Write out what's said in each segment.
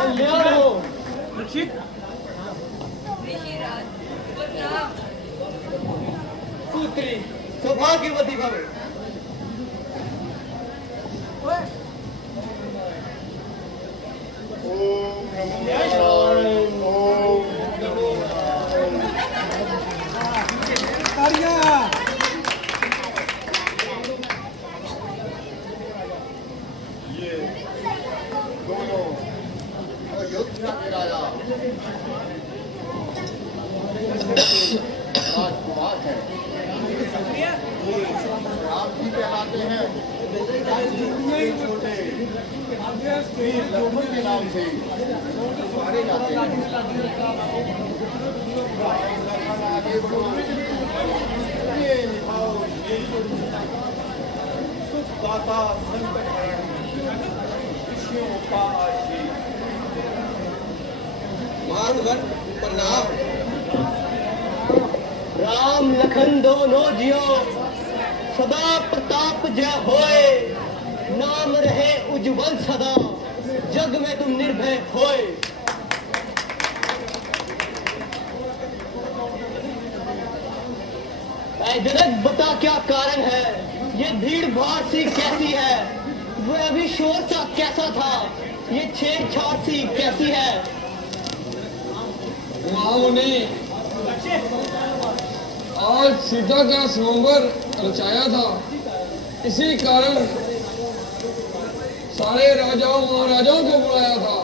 कल्याण हो। पुत्री सौभाग्यवती भवे। ओम नमो नारायण। ओम नमो नारायण। ये दोनों अयोध्या के राजा राजकुमार हैं। राम जी कहलाते हैं। ये छोटे वीर लक्ष्मण के नाम से मारे जाते हैं। आगे बढ़ो, ये निभाओ ये सुखदाता संकट हरण खुशियों का आशीष। महानुगण प्रणाम। राम लखन दोनों जियो, सदा प्रताप जय होए। नाम रहे उज्जवल सदा, जग में तुम निर्भय होए। ऐ जनक बता क्या कारण है, ये भीड़ भाड़ सी कैसी है। वह अभी शोर सा कैसा था, ये छेड़छाड़ सी कैसी है। ने आज सीता का स्वयंवर रचाया था, इसी कारण सारे राजाओं महाराजाओं को बुलाया था।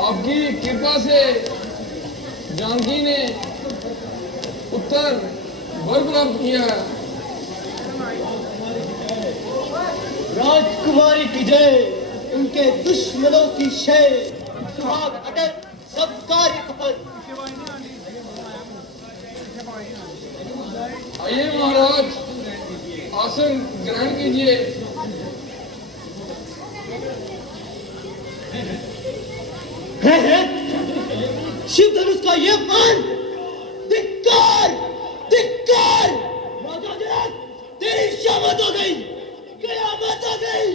आपकी कृपा से जानकी ने उत्तर वर प्राप्त किया है। राजकुमारी की जय, उनके दुश्मनों की शय। सुहाग अटल सब कार्य सफल। आइए महाराज, आसन ग्रहण कीजिए। है शिव धनुष का ये मान, धिक्कार धिक्कार। राजा जनक, तेरी शामत हो गई, कयामत हो गई।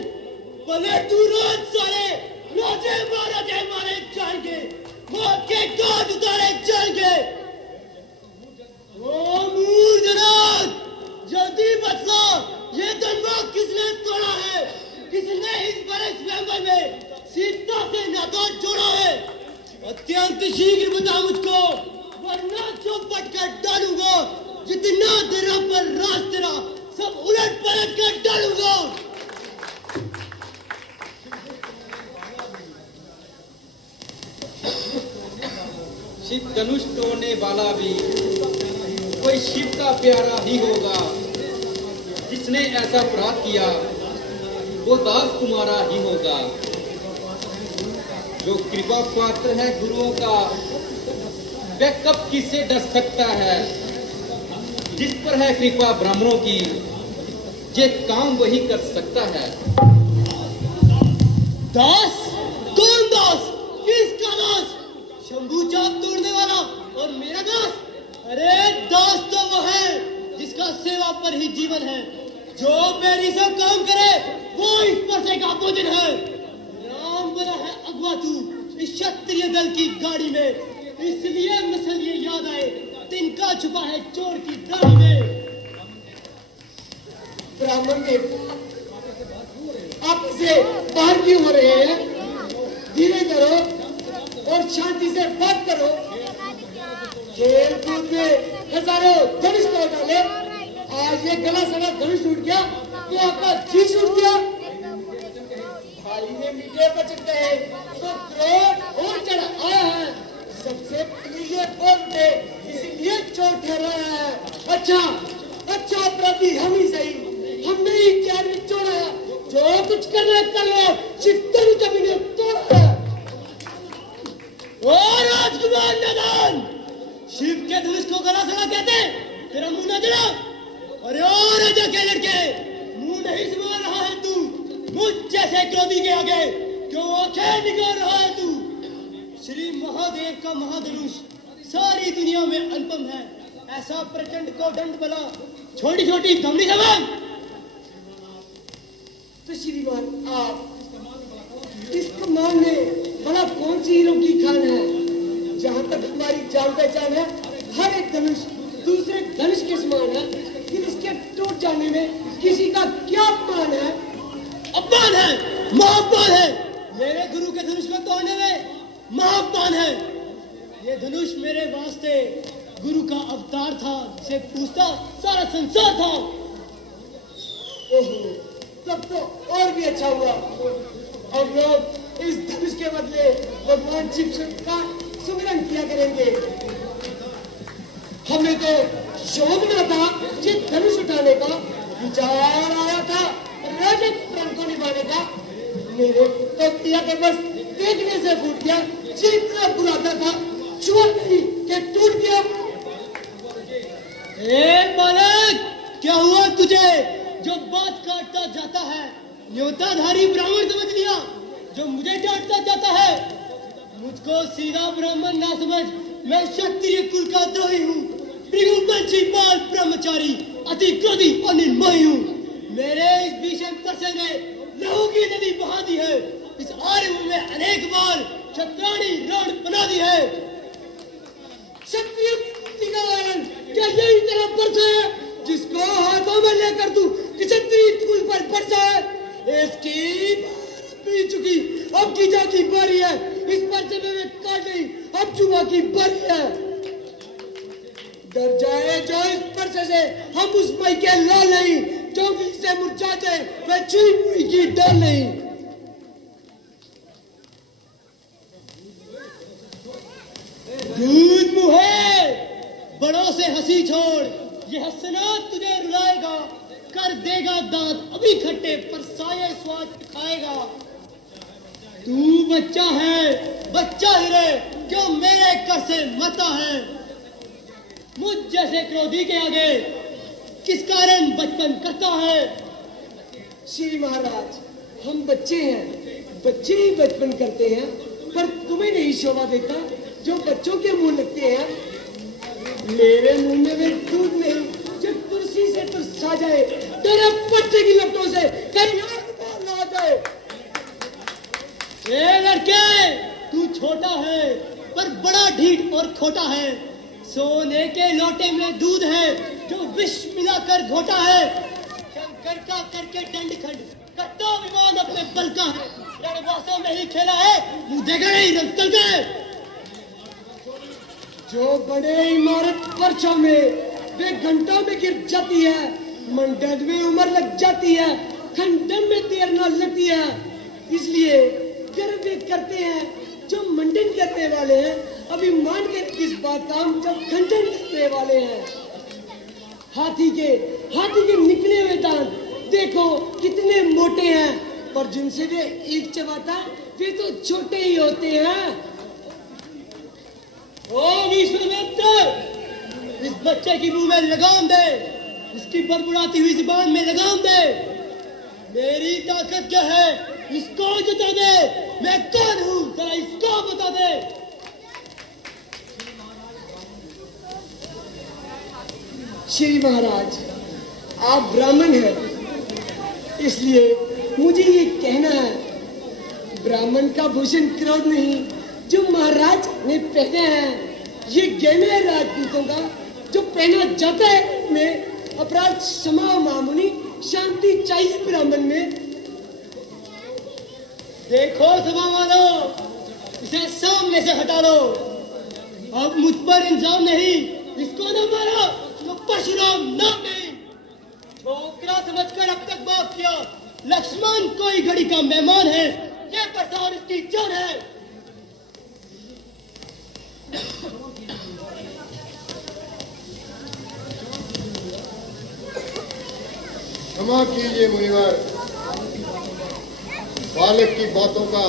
भले तू रोज सारे राजे महाराजे मारे जाएंगे, मौत के घाट उतारे जाएंगे। ओ मूर्ख जनक, जल्दी बतला, ये धनवा किसने तोड़ा है? किसने इस बड़े स्वयंवर में सीता से नाता जोड़ा है? अत्यंत शीघ्र बता मुझको, वरना चौपट कर डालूंगा। जितना तेरा पर राज तेरा, सब उलट पलट कर डालूंगा। शिव धनुष तोड़ने वाला भी कोई शिव का प्यारा ही होगा। जिसने ऐसा अपराध किया वो दास तुम्हारा ही होगा। जो कृपा पात्र है गुरुओं का, वह कब किससे डर सकता है। जिस पर है कृपा ब्राह्मणों की, ये काम वही कर सकता है। दास? कौन दास? किसका दास? शंभू चाप तोड़ने वाला और मेरा दास? अरे दास तो वो है जिसका सेवा पर ही जीवन है। जो मेरी से काम करे वो इस परसे का भोजन है। राम बना है अगवा तू इस क्षत्रिय दल की गाड़ी में, इसलिए मसल ये याद आए, तिनका छुपा है चोर की दाढ़ी में। ब्राह्मण देव, आप से बाहर क्यों हो रहे हैं? धीरे करो और शांति से बात करो। खेल कूद में हजारों धनुष तोड़ डाले, आज ये गला सड़ा धनुष टूट गया तो आपका जी छूट गया। भाई ने मीठे बचते हैं तो क्रोध और चढ़ आया है। सबसे पहले बोल दे, इसीलिए चोर ठहराया है। अच्छा प्रति हम ही सही, हमने ही क्या निचोड़ा, जो कुछ करना कर लो, चित्तन जमीने तोड़ा है। ओ राजकुमार नादान, शिव के धनुष को गला सड़ा कहते, तेरा मुंह न जला। अरे ओ राजा के लड़के, मुंह नहीं संभाल रहा है तू। मुझ जैसे क्रोधी के आगे क्यों आंखें निकाल रहा है तू? श्री महादेव का महाधनुष सारी दुनिया में अनुपम है। ऐसा प्रचंड को दंड बला, छोटी छोटी धमनी समान। तो श्रीमान आप इस कमान में चीरों की खान है। जहां तक हमारी जान पहचान है, हर एक धनुष दूसरे धनुष के समान है। फिर इसके टूट जाने में किसी का क्या अपमान है? अपमान है, महाअपमान है। मेरे गुरु के धनुष को तोड़ने में महाअपमान है। ये धनुष मेरे वास्ते गुरु का अवतार था, से पूछता सारा संसार था। ओहो, तब तो और भी अच्छा हुआ। अब लोग इस धनुष के बदले भगवान शिव का सुमिरन किया करेंगे। हमें तो शौक ना था कि धनुष उठाने का, विचार आया था राजक प्रण को निभाने का। मेरे तो पिया के बस देखने से फूट गया। जितना बुलाता था छुआ नहीं कि टूट गया। ए बालक, क्या हुआ तुझे जो बात काटता जाता है? न्योताधारी ब्राह्मण समझ लिया जो मुझे डांटता जाता है। मुझको सीधा ब्राह्मण ना समझ, मैं क्षत्रिय कुल का द्रोही हूँ, भृगुवंशी बाल ब्रह्मचारी, अति क्रोधी और निर्मोही हूँ। मेरे इस भीषण परसे ने लहू की नदी बहा दी है। इस आर्यभूमि में अनेक बार क्षत्राणी रण बना दी है। क्षत्रिय मुक्ति का वालन क्या यही तेरा परस है जिसको हाथों में लेकर तू क्षत्रिय कुल पर बरसा है? इसकी पी चुकी, अब कीजा की बारी है। इस परसे में मैं काट गई, अब जुआ की बारी है। डर जाए जो इस परसे से, हम उस मई के लाल नहीं, जो भी से मुरझा जाए वह छुई मुई की डर नहीं। दूध मुहे, बड़ों से हंसी छोड़, ये हंसना तुझे रुलाएगा, कर देगा दांत अभी खट्टे पर साये स्वाद खाएगा। तू बच्चा है, बच्चा ही रहे, क्यों मेरे कर से मरता है? मुझ जैसे क्रोधी के आगे किस कारण बचपन करता है? श्री महाराज, हम बच्चे हैं, बच्चे ही बचपन करते हैं, पर तुम्हें नहीं शोभा देता जो बच्चों के मुंह लगते हैं। मेरे मुंह में वे दूध नहीं जो तुलसी से तुरसा जाए, तेरे बच्चे की लपटों से कहीं और बाल ना आ जाए। ए लड़के, तू छोटा है पर बड़ा ढीठ और खोटा है। सोने के लोटे में दूध है जो विष मिलाकर घोटा है। शंकर का करके दंड खंड कत्ता विमान अपने बल का है। रणवासों में ही खेला है, मुंह देखा नहीं रंगतल का। जो बड़े इमारत वर्षों में वे घंटों में गिर जाती है, मंडप में उम्र लग जाती है, खंडन में देर न लगती है। इसलिए गर्व भी करते हैं जो मंडन करने वाले हैं, अभी मान के किस बात का हम जब खंडन करने वाले हैं। हाथी के निकले हुए दांत देखो कितने मोटे हैं, पर जिनसे वे ईख चबाता वे तो छोटे ही होते हैं। ओ विश्वामित्र, इस बच्चे की मुंह में लगाम दे, इसकी बड़बड़ाती हुई जुबान में लगाम दे। मेरी ताकत क्या है इसको जता दे। मैं कौन हूँ जरा इसको बता दे। श्री महाराज, आप ब्राह्मण हैं, इसलिए मुझे ये कहना है, ब्राह्मण का भूषण क्रोध नहीं जो महाराज ने पहने हैं। ये गहने हैं राजपूतों का जो पहना जाता है। में अपराध क्षमा मामूली, शांति चाहिए ब्राह्मण में। देखो सभा वालों, इसे सामने से हटा लो। अब मुझ पर इंजाम नहीं, इसको न मारो तो परशुराम नाम नहीं। छोकरा समझकर अब तक बात किया। लक्ष्मण कोई घड़ी का मेहमान है, ये प्रसाद इसकी जान है। क्षमा कीजिए मुनिवर, बालक की बातों का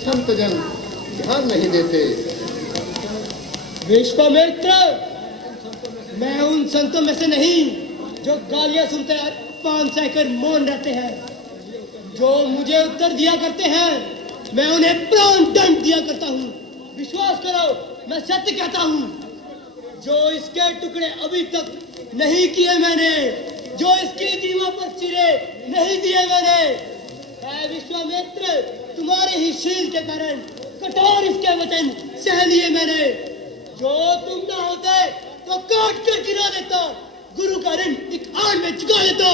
संत जन ध्यान नहीं देते। विश्वामित्र, मैं उन संतों में से नहीं जो गालियां सुनते हैं, पान सहकर मौन रहते हैं। जो मुझे उत्तर दिया करते हैं, मैं उन्हें प्राण दंड दिया करता हूँ। विश्वास करो, मैं सत्य कहता हूँ। जो इसके टुकड़े अभी तक नहीं किए मैंने, जो इसकी दीवा पर चिरे नहीं दिए मैंने, मैं विश्वामित्र तुम्हारे ही शील के कारण कठोर इसके वचन सह लिए मैंने। जो तुम ना होते तो काट कर गिरा देता, गुरु का ऋण एक आड़ में चुका देता।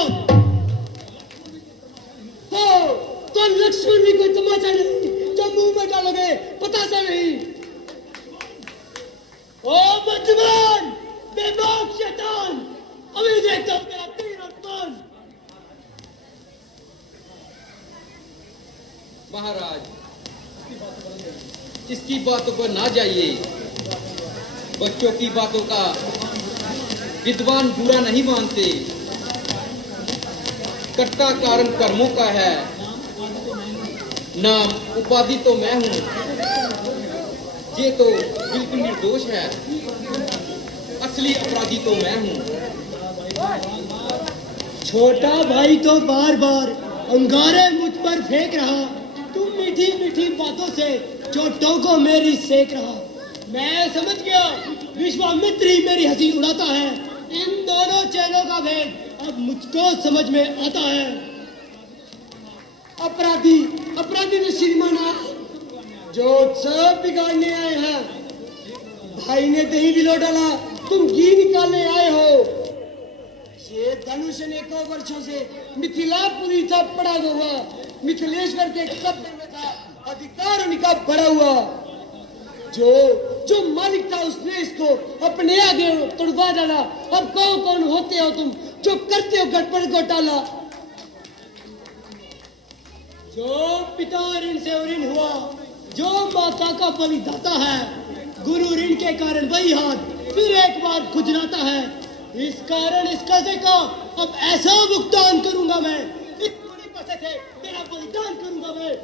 तो लक्ष्मण भी कोई तमाशा नहीं जो मुंह में डालोगे पतासा नहीं। ओ बदमान बेबाक शैतान, अभी देखता हूं तेरा तीर और कमान। महाराज, इसकी बातों पर ना जाइए। बच्चों की बातों का विद्वान बुरा नहीं मानते। कर्ता कारण कर्मों का है, नाम उपाधि तो मैं हूं, ये तो बिल्कुल निर्दोष है। असली अपराधी तो मैं हूं। छोटा भाई तो बार बार अंगारे मुझ पर फेंक रहा, तुम मीठी मीठी बातों से चोटों को मेरी सेक रहा। मैं समझ गया विश्वामित्र ही मेरी हंसी उड़ाता है। इन दोनों चेलों का भेद अब मुझको समझ में आता है। अपराधी अपराधी ने श्रीमान जो सब बिगाड़ने आए हैं। भाई ने दही बिलो डाला, तुम घी निकालने आए हो। ये धनुष अनेकों वर्षों से मिथिलापुरी था पड़ा हुआ, मिथिलेश्वर के कब्जे में था, अधिकार उनका बढ़ा हुआ। जो मालिक था उसने इसको अपने आगे तोड़वा डाला। अब कौन होते हो तुम जो करते हो गड़बड़ घोटाला। जो पिता ऋण से ऋण हुआ, जो माता का बलिदाता है, गुरु ऋण के कारण वही हाथ फिर एक बार खुजलाता है। इस कारण इस कर्जे का अब ऐसा भुगतान करूंगा मैं, इस पूरी पैसे से तेरा बलिदान करूंगा मैं।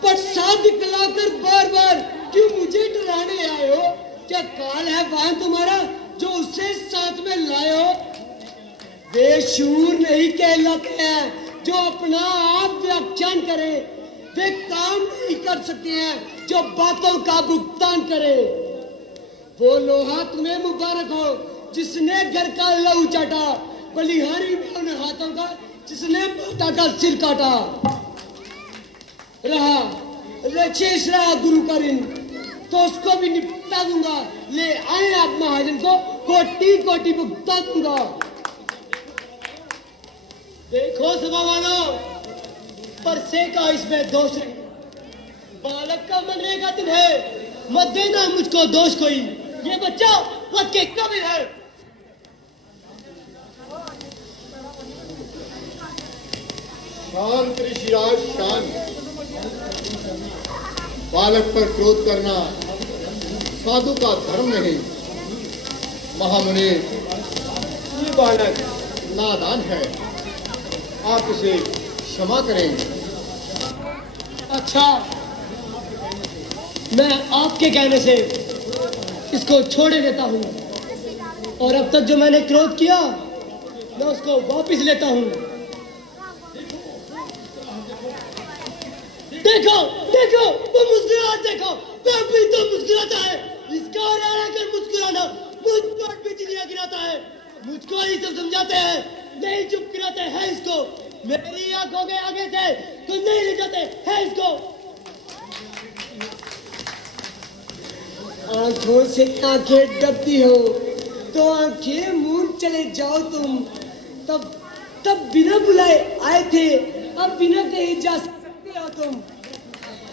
परसा दिखलाकर बार बार क्यों मुझे डराने आए हो? क्या काल है वहां तुम्हारा जो उसे साथ में लाए हो? वे शूर नहीं कहलाते हैं जो अपना आप व्याख्यान करे। वे काम नहीं कर सकते हैं जो बातों का भुगतान करे। वो लोहा तुम्हें मुबारक हो जिसने घर का लहू चाटा, बलिहारी में उन हाथों का जिसने माता का सिर काटा। शेष रहा गुरु का ऋण तो उसको भी निपटा दूंगा। ले आए आप महाजन को कोटि कोटि भुगता दूंगा। देखो सभा वालों, परसे का इसमें दोष नहीं। बालक का मरने का दिन है, मत देना मुझको दोष कोई। ये बच्चा वध के काबिल है। शांत ऋषिराज शांत। बालक पर क्रोध करना साधु का धर्म नहीं। महामुनि, ये बालक नादान है, आप इसे क्षमा करें। अच्छा, मैं आपके कहने से इसको छोड़े देता हूँ, और अब तक जो मैंने क्रोध किया मैं उसको वापस लेता हूँ। देखो देखो, वो मुस्कुराहट देखो, मैं भी तो मुस्कुराता है। इसका रहकर मुस्कुराना मुझ पर बिजलियां गिराता है। मुझको ही सब समझाते हैं, नहीं चुप गिराते हैं इसको। मेरी आंखों के आगे से तो नहीं ले जाते हैं इसको। आंखों से आंखें डबती हो तो आंखें मूंद चले जाओ तुम। तब बिना बुलाए आए थे, अब बिना कहे जा सकते हो तुम।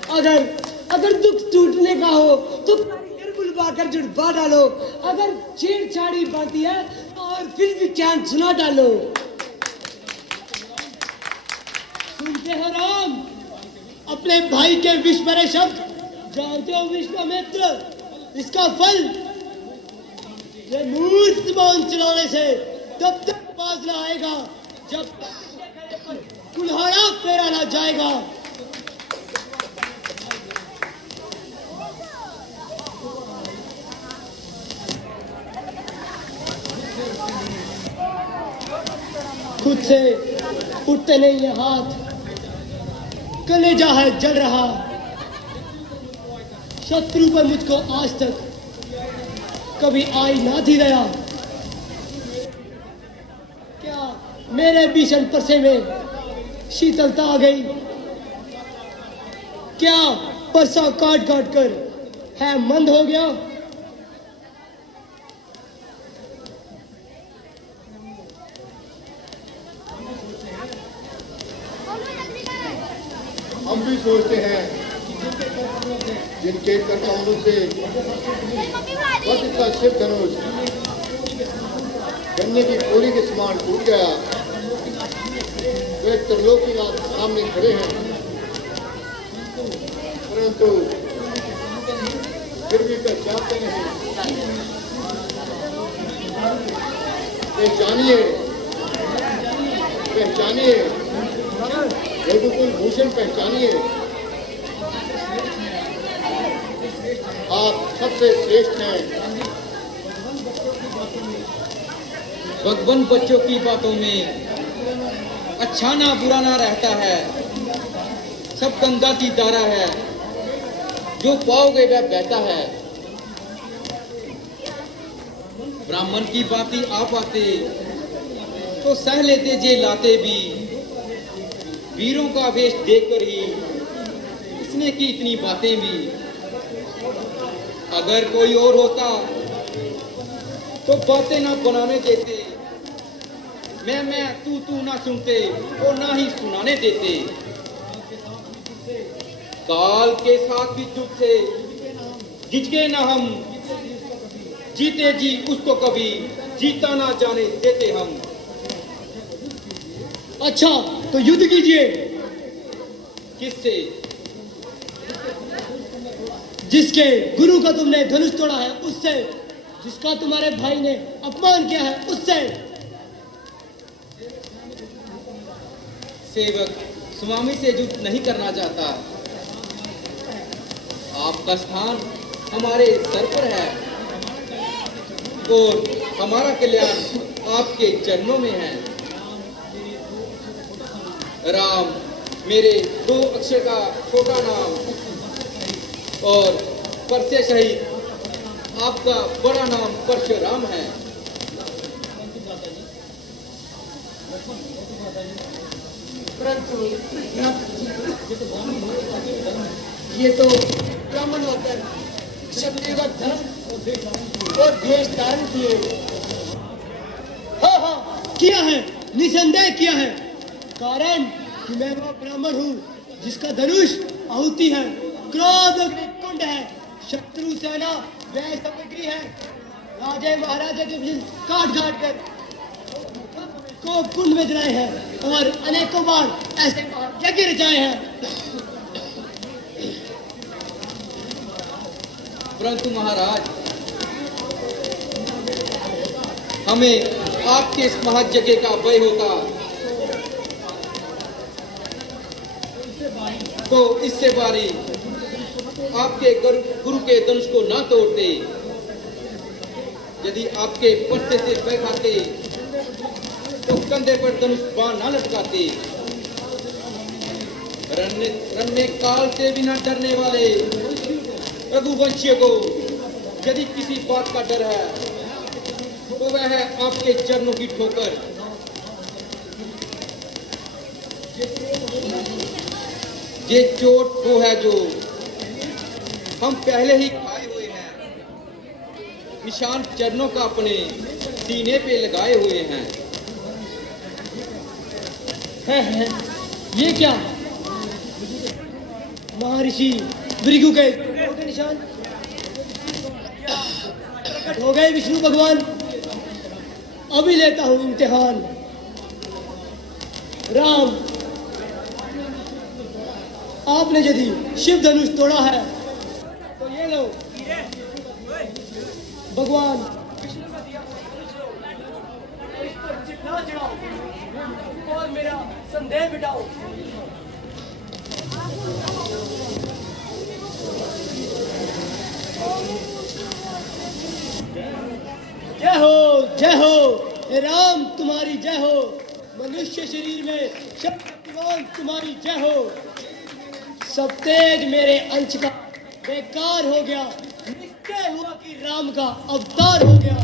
अगर दुख टूटने का हो तो कारीगर बुलवाकर जुड़वा डालो। अगर छेड़छाड़ी बाती है तो और फिर भी क्या सुना डालो। सुनते हो राम अपने भाई के विष भरे शब्द? जानते हो विश्वामित्र, इसका फल ये मूर्ख जुबान चलाने से तब तक बाज ना आएगा जब कुल्हाड़ा फेरा ना जाएगा। खुद से उठते नहीं ये हाथ, कलेजा है जल रहा। शत्रु पर मुझको आज तक कभी आई ना थी दया। क्या मेरे भीषण परसे में शीतलता आ गई। क्या परसा काट काट कर है मंद हो गया? हम भी सोचते हैं जिनके कर्तव्यों से बस इसका शिव धनुष गन्ने की गोली के समान टूट गया। वे त्रिलोकीनाथ सामने खड़े हैं, परंतु फिर भी पहचानते नहीं। पहचानिए, पहचानिए, रघुकुल भूषण पहचानिए। आप सबसे श्रेष्ठ हैं। भगवान बच्चों की बातों में अच्छा ना बुरा ना रहता है। सब गंगा की धारा है, जो पाओगे वह बहता है। ब्राह्मण की बाती आप आते तो सह लेते जे लाते भी। वीरों का वेश देखकर ही इसने की इतनी बातें भी। अगर कोई और होता तो बातें ना बनाने देते। मैं तू ना सुनते और ना ही सुनाने देते। काल के साथ भी चुप थे, झिझके ना हम। जीते जी उसको कभी जीता ना जाने देते हम। अच्छा तो युद्ध कीजिए। किससे? जिसके गुरु का तुमने धनुष तोड़ा है उससे, जिसका तुम्हारे भाई ने अपमान किया है उससे। सेवक स्वामी से युद्ध नहीं करना चाहता। आपका स्थान हमारे सर पर है और हमारा कल्याण आपके चरणों में है। राम मेरे 2 अक्षर का छोटा नाम और परसे सहित आपका बड़ा नाम परशुराम है। परंतु ये तो ब्राह्मण होकर क्षत्रिय का धर्म और देश धारण किए। हाँ हाँ किया है, निसंदेह किया है। कारण कि मैं वो ब्राह्मण हूँ जिसका धनुष आहुति है, क्रोध कुंड है, शत्रु सेना वह सामग्री है। राजे महाराजे के बीच काट काट कर को कुंड में जलाए हैं और अनेकों बार ऐसे यज्ञ रचाए हैं। परंतु महाराज, हमें आपके इस महायज्ञ का भय होता तो इससे बारी आपके गुरु के धनुष को ना तोड़ते। यदि आपके पर्से से भय खाते तो कंधे पर धनुष बाण ना लटकाते। रण में काल से भी ना डरने वाले रघुवंशियों को यदि किसी बात का डर है तो वह है आपके चरणों की ठोकर। ये चोट वो है जो हम पहले ही खाए हुए हैं। निशान चरणों का अपने सीने पे लगाए हुए हैं। है ये क्या? महर्षि भृगु के निशान प्रकट हो गए विष्णु भगवान। अभी लेता हूं इम्तिहान। राम, आपने यदि शिव धनुष तोड़ा है तो ये लो भगवान विष्णु का दिया धनुष लो, इस पर चिपना चढ़ाओ और मेरा संदेह मिटाओ। जय हो जय हो, हे राम तुम्हारी जय हो। मनुष्य शरीर में शक्तिवान तुम्हारी जय हो। सब तेज मेरे अंश का बेकार हो गया। निश्चय हुआ कि राम का अवतार हो गया।